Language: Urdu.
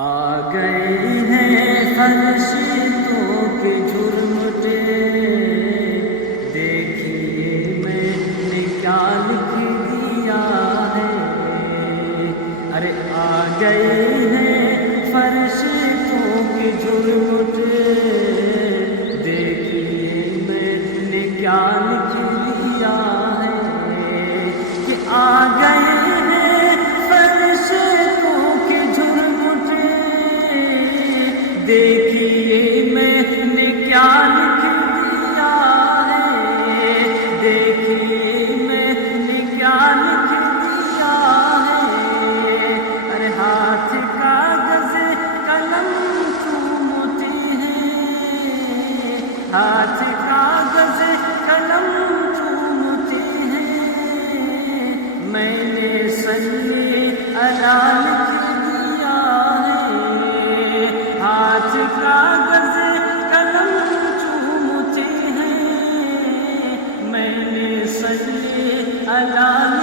آ گئے ہیں فرشتوں کے جھرمٹے، دیکھیے میں نے کیا لکھ دیا ہے۔ ارے آ گئے ہیں فرشتوں کے جھرمٹے، دیکھیے میں نے کیا لکھ دیا ہے کہ آ گئے ہیں فرشتوں کے جھرمٹے، دیکھیے میں نے کیا لکھ دیا ہے، دیکھیے میں نے کیا لکھ دیا ہے۔ ارے ہاتھ کاغذ قلم چومتے ہیں، ہاتھ کاغذ قلم چومتے ہیں، میں نے صلی علی لکھ دیا ہے۔ ہاتھ کاغذ قلم چومتے ہیں، میں نے صلی علی